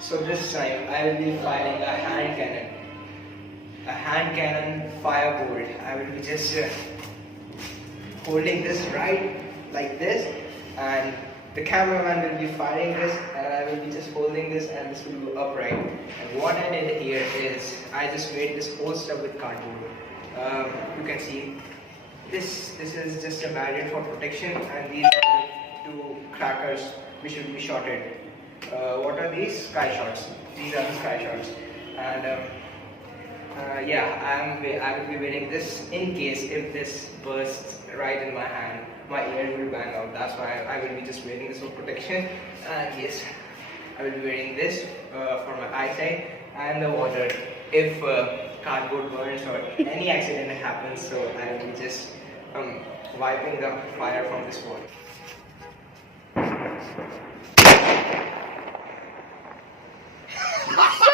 So this time I will be firing a hand cannon firebolt. I will be just holding this right like this, and the cameraman will be firing this, and I will be just holding this, and this will go upright. And what I did here is I just made this poster with cardboard. You can see this is just a barrier for protection, and these are the two crackers which will be shotted. What are these? Sky shots. These are the sky shots. And yeah, I will be wearing this in case if this bursts right in my hand, my ear will bang out. That's why I will be just wearing this for protection. And yes, I will be wearing this for my eyesight and the water if cardboard burns or any accident happens. So I will be just wiping the fire from this wall. Ha ha!